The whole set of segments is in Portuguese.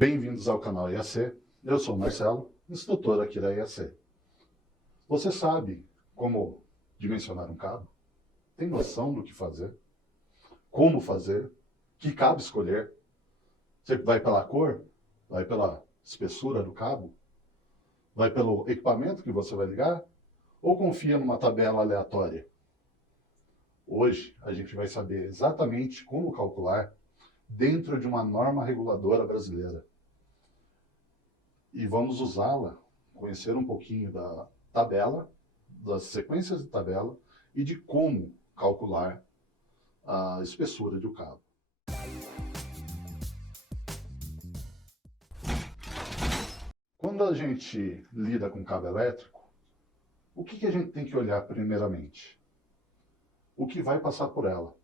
Bem-vindos ao canal IAC. Eu sou o Marcelo, instrutor aqui da IAC. Você sabe como dimensionar um cabo? Tem noção do que fazer? Como fazer? Que cabo escolher? Você vai pela cor? Vai pela espessura do cabo? Vai pelo equipamento que você vai ligar? Ou confia numa tabela aleatória? Hoje a gente vai saber exatamente como calcular dentro de uma norma reguladora brasileira. E vamos usá-la, conhecer um pouquinho da tabela, das sequências de tabela e de como calcular a espessura do cabo. Quando a gente lida com cabo elétrico, o que a gente tem que olhar primeiramente? O que vai passar por ela.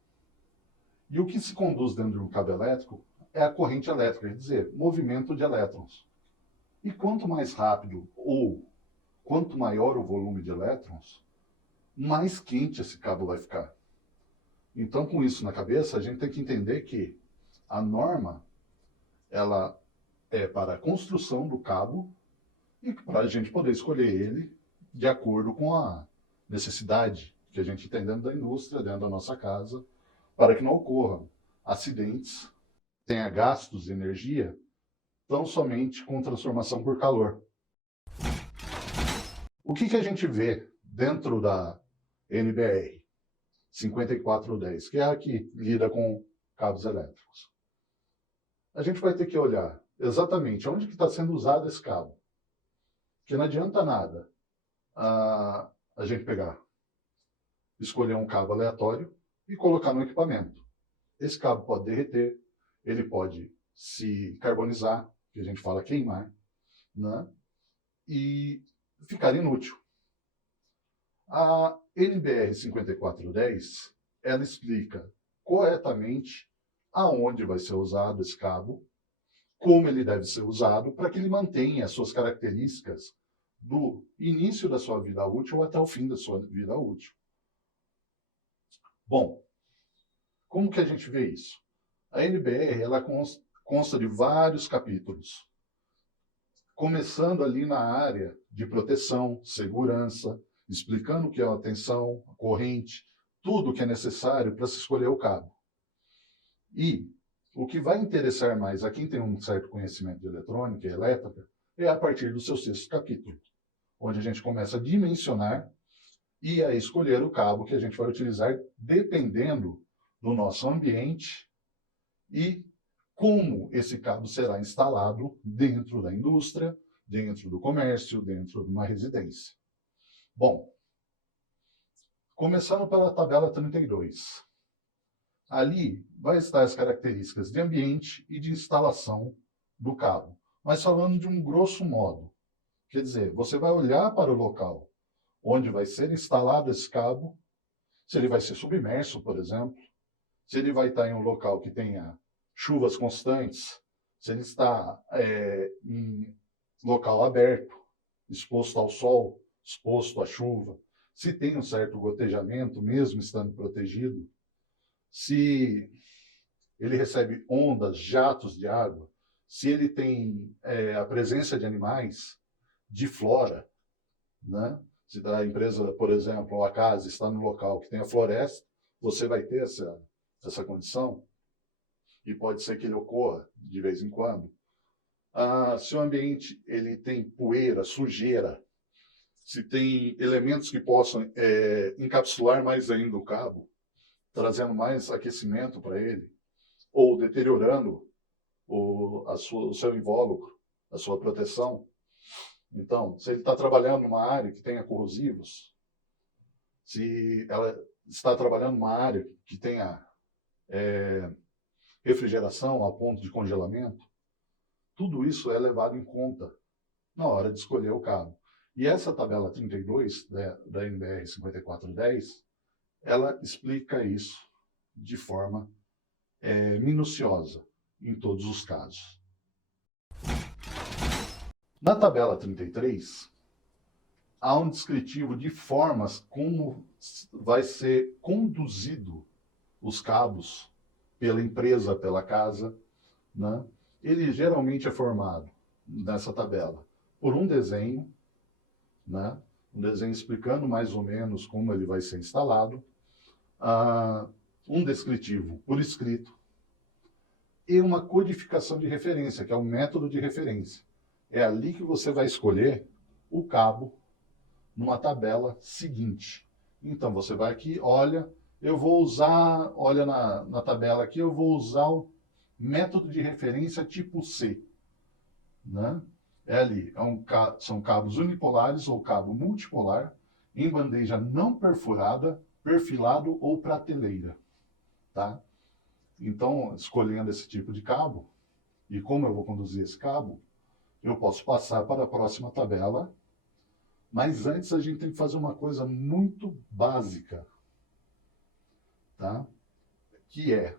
E o que se conduz dentro de um cabo elétrico é a corrente elétrica, quer dizer, movimento de elétrons. E quanto mais rápido ou quanto maior o volume de elétrons, mais quente esse cabo vai ficar. Então, com isso na cabeça, a gente tem que entender que a norma ela é para a construção do cabo e para a gente poder escolher ele de acordo com a necessidade que a gente tem dentro da indústria, dentro da nossa casa, para que não ocorram acidentes, tenha gastos de energia tão somente com transformação por calor. O que a gente vê dentro da NBR 5410, que é a que lida com cabos elétricos? A gente vai ter que olhar exatamente onde que está sendo usado esse cabo. Porque não adianta nada a gente pegar, escolher um cabo aleatório e colocar no equipamento. Esse cabo pode derreter, ele pode se carbonizar, que a gente fala queimar, né? E ficar inútil. A NBR 5410, ela explica corretamente aonde vai ser usado esse cabo, como ele deve ser usado, para que ele mantenha as suas características do início da sua vida útil até o fim da sua vida útil. Bom, como que a gente vê isso? A NBR ela consta de vários capítulos, começando ali na área de proteção, segurança, explicando o que é a tensão, a corrente, tudo o que é necessário para se escolher o cabo. E o que vai interessar mais a quem tem um certo conhecimento de eletrônica e elétrica é a partir do seu sexto capítulo, onde a gente começa a dimensionar e a escolher o cabo que a gente vai utilizar dependendo do nosso ambiente e como esse cabo será instalado dentro da indústria, dentro do comércio, dentro de uma residência. Bom, começando pela tabela 32. Ali vai estar as características de ambiente e de instalação do cabo, mas falando de um grosso modo. Quer dizer, você vai olhar para o local onde vai ser instalado esse cabo, se ele vai ser submerso, por exemplo, se ele vai estar em um local que tenha chuvas constantes, se ele está em local aberto, exposto ao sol, exposto à chuva, se tem um certo gotejamento, mesmo estando protegido, se ele recebe ondas, jatos de água, se ele tem a presença de animais, de flora, né? Se a empresa, por exemplo, ou a casa está no local que tem a floresta, você vai ter essa condição e pode ser que ele ocorra de vez em quando. Se o ambiente ele tem poeira, sujeira, se tem elementos que possam encapsular mais ainda o cabo, trazendo mais aquecimento para ele, ou deteriorando o seu invólucro, a sua proteção. Então, se ele está trabalhando numa área que tenha corrosivos, se ela está trabalhando numa área que tenha refrigeração a ponto de congelamento, tudo isso é levado em conta na hora de escolher o cabo. E essa tabela 32 da NBR 5410, ela explica isso de forma minuciosa em todos os casos. Na tabela 33, há um descritivo de formas como vai ser conduzido os cabos pela empresa, pela casa, né? ele geralmente é formado nessa tabela por um desenho, né? Um desenho explicando mais ou menos como ele vai ser instalado, um descritivo por escrito e uma codificação de referência, que é o método de referência. É ali que você vai escolher o cabo numa tabela seguinte. Então, você vai aqui, olha, eu vou usar, olha na tabela aqui, eu vou usar o método de referência tipo C. Né? É ali, são cabos unipolares ou cabo multipolar, em bandeja não perfurada, perfilado ou prateleira. Tá? Então, escolhendo esse tipo de cabo, e como eu vou conduzir esse cabo, eu posso passar para a próxima tabela, mas antes a gente tem que fazer uma coisa muito básica, tá? Que é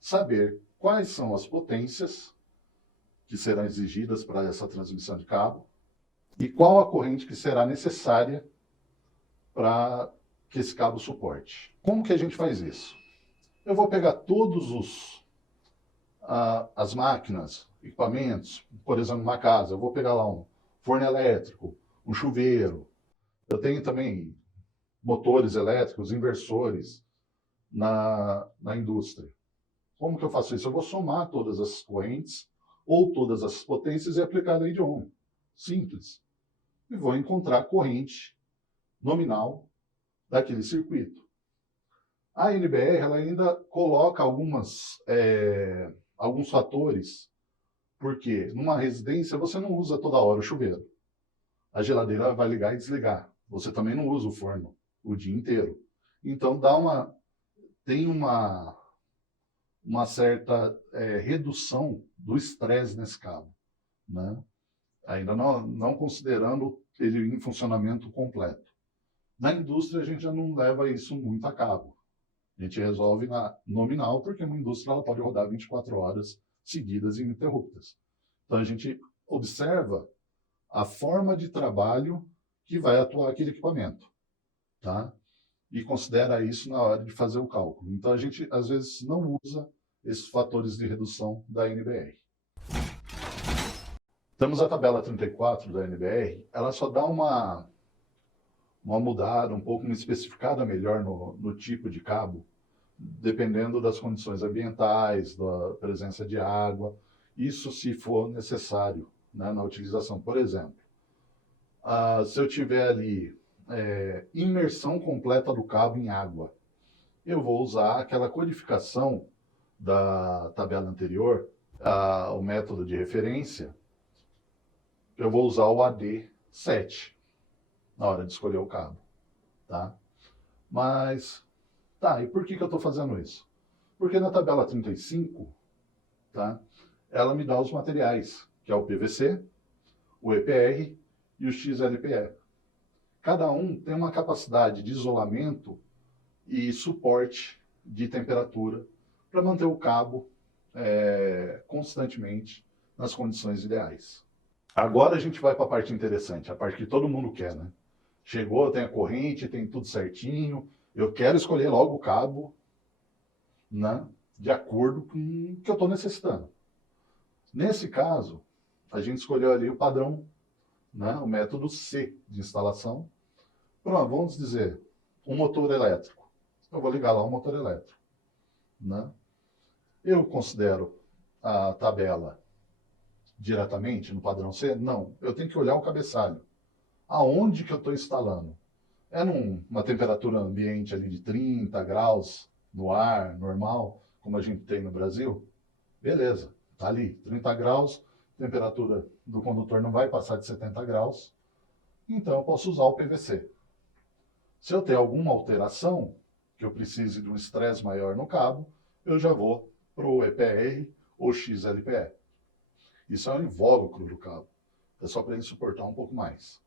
saber quais são as potências que serão exigidas para essa transmissão de cabo e qual a corrente que será necessária para que esse cabo suporte. Como que a gente faz isso? Eu vou pegar todos as máquinas, equipamentos, por exemplo, uma casa, eu vou pegar lá um forno elétrico, um chuveiro, eu tenho também motores elétricos, inversores na indústria. Como que eu faço isso? Eu vou somar todas as correntes ou todas as potências e aplicar a lei de Ohm. Simples. E vou encontrar a corrente nominal daquele circuito. A NBR ela ainda coloca alguns fatores, porque numa residência você não usa toda hora o chuveiro. A geladeira vai ligar e desligar. Você também não usa o forno o dia inteiro. Então tem uma certa redução do estresse nesse cabo, né? Ainda não considerando ele em funcionamento completo. Na indústria a gente já não leva isso muito a cabo. A gente resolve na nominal, porque uma indústria ela pode rodar 24 horas seguidas e ininterruptas. Então a gente observa a forma de trabalho que vai atuar aquele equipamento, tá? E considera isso na hora de fazer o cálculo. Então a gente às vezes não usa esses fatores de redução da NBR. Temos a tabela 34 da NBR, ela só dá uma mudada, um pouco uma especificada melhor no tipo de cabo, dependendo das condições ambientais, da presença de água, isso se for necessário, né, na utilização. Por exemplo, se eu tiver ali imersão completa do cabo em água, eu vou usar aquela codificação da tabela anterior, o método de referência, eu vou usar o AD7 na hora de escolher o cabo, tá? Mas, e por que eu estou fazendo isso? Porque na tabela 35, tá, ela me dá os materiais, que é o PVC, o EPR e o XLPE. Cada um tem uma capacidade de isolamento e suporte de temperatura para manter o cabo constantemente nas condições ideais. Agora a gente vai para a parte interessante, a parte que todo mundo quer, né? Chegou, tem a corrente, tem tudo certinho, eu quero escolher logo o cabo, né, de acordo com o que eu estou necessitando. Nesse caso, a gente escolheu ali o padrão, né, o método C de instalação. Pronto, vamos dizer, um motor elétrico. Eu vou ligar lá um motor elétrico, né? Eu considero a tabela diretamente no padrão C? Não. Eu tenho que olhar o cabeçalho. Aonde que eu estou instalando? É numa temperatura ambiente ali de 30 graus no ar, normal, como a gente tem no Brasil? Beleza, tá ali, 30 graus, temperatura do condutor não vai passar de 70 graus, então eu posso usar o PVC. Se eu tenho alguma alteração, que eu precise de um estresse maior no cabo, eu já vou para o EPR ou XLPE. Isso é o invólucro do cabo. É só para ele suportar um pouco mais.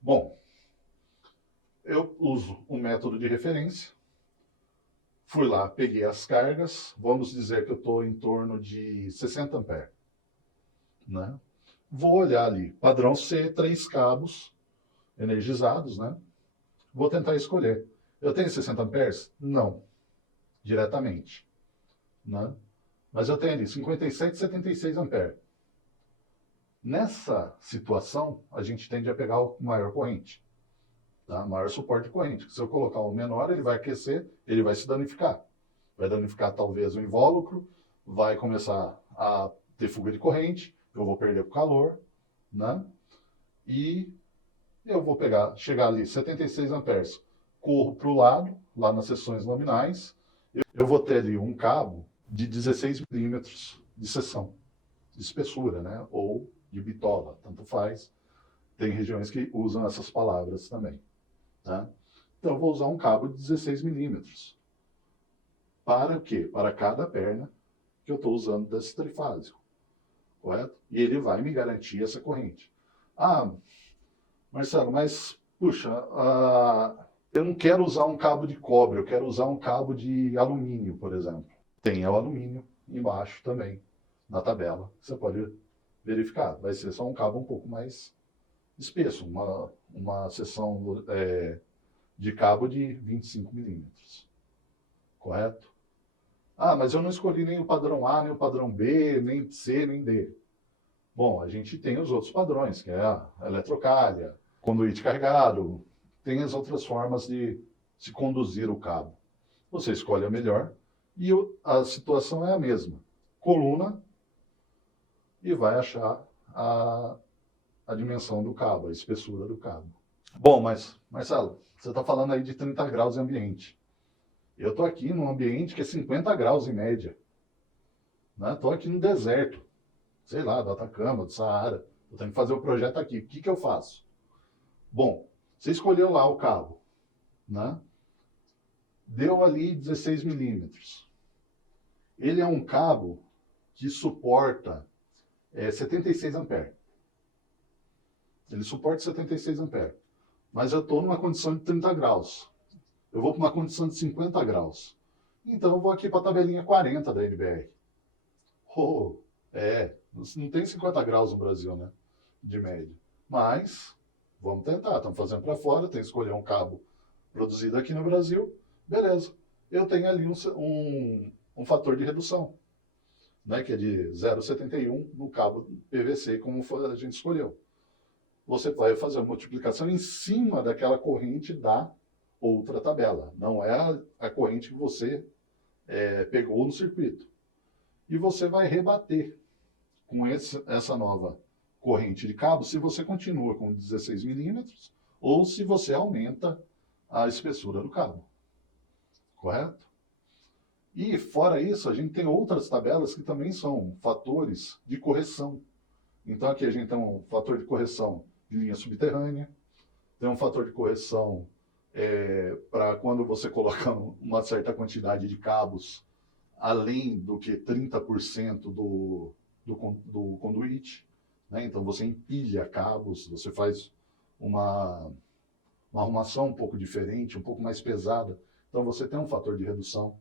Bom, eu uso um método de referência. Fui lá, peguei as cargas. Vamos dizer que eu estou em torno de 60 amperes. Né? Vou olhar ali, padrão C, 3 cabos energizados. Né? Vou tentar escolher. Eu tenho 60 amperes? Não, diretamente. Né? mas eu tenho ali 57, 76 amperes. Nessa situação, a gente tende a pegar o maior corrente, tá? Maior suporte de corrente. Se eu colocar o menor, ele vai aquecer, ele vai se danificar. Vai danificar talvez o invólucro, vai começar a ter fuga de corrente, eu vou perder o calor, né? E eu vou chegar ali 76 amperes, corro para o lado, lá nas seções nominais, eu vou ter ali um cabo de 16 milímetros de seção, de espessura, né? Ou de bitola, tanto faz. Tem regiões que usam essas palavras também, tá? Então eu vou usar um cabo de 16 milímetros. Para o quê? Para cada perna que eu estou usando desse trifásico, correto? E ele vai me garantir essa corrente. Ah, Marcelo, mas, puxa, eu não quero usar um cabo de cobre, eu quero usar um cabo de alumínio, por exemplo. Tem o alumínio embaixo também, na tabela, você pode verificar. Vai ser só um cabo um pouco mais espesso, uma seção de cabo de 25 milímetros, correto? Ah, mas eu não escolhi nem o padrão A, nem o padrão B, nem C, nem D. Bom, a gente tem os outros padrões, que é a eletrocalha, conduíte carregado, tem as outras formas de se conduzir o cabo. Você escolhe a melhor e a situação é a mesma. Coluna e vai achar a dimensão do cabo, a espessura do cabo. Bom, mas, Marcelo, você está falando aí de 30 graus em ambiente. Eu estou aqui num ambiente que é 50 graus em média. Estou aqui no deserto, sei lá, do Atacama, do Saara. Eu tenho que fazer o projeto aqui. O que eu faço? Bom, você escolheu lá o cabo, né? Deu ali 16 milímetros. Ele é um cabo que suporta 76 amperes. Ele suporta 76 amperes. Mas eu estou numa condição de 30 graus. Eu vou para uma condição de 50 graus. Então eu vou aqui para a tabelinha 40 da NBR. Não tem 50 graus no Brasil, né? De média. Mas, vamos tentar. Estamos fazendo para fora, tem que escolher um cabo produzido aqui no Brasil. Beleza. Eu tenho ali um fator de redução, né? Que é de 0,71 no cabo PVC, como a gente escolheu. Você vai fazer a multiplicação em cima daquela corrente da outra tabela. Não é a corrente que você pegou no circuito. E você vai rebater com essa nova corrente de cabo se você continua com 16 milímetros ou se você aumenta a espessura do cabo. Correto? E fora isso, a gente tem outras tabelas que também são fatores de correção. Então aqui a gente tem um fator de correção de linha subterrânea, tem um fator de correção para quando você coloca uma certa quantidade de cabos além do que 30% do conduíte, né? Então você empilha cabos, você faz uma arrumação um pouco diferente, um pouco mais pesada, então você tem um fator de redução.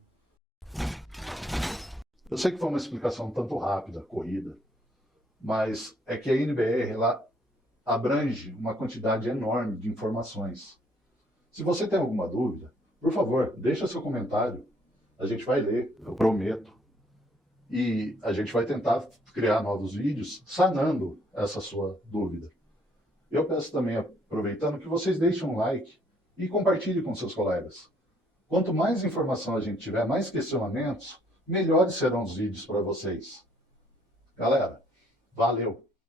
Eu sei que foi uma explicação tanto rápida, corrida, mas é que a NBR ela abrange uma quantidade enorme de informações. Se você tem alguma dúvida, por favor, deixa seu comentário. A gente vai ler, eu prometo. E a gente vai tentar criar novos vídeos sanando essa sua dúvida. Eu peço também, aproveitando, que vocês deixem um like e compartilhem com seus colegas. Quanto mais informação a gente tiver, mais questionamentos, melhores serão os vídeos para vocês. Galera, valeu!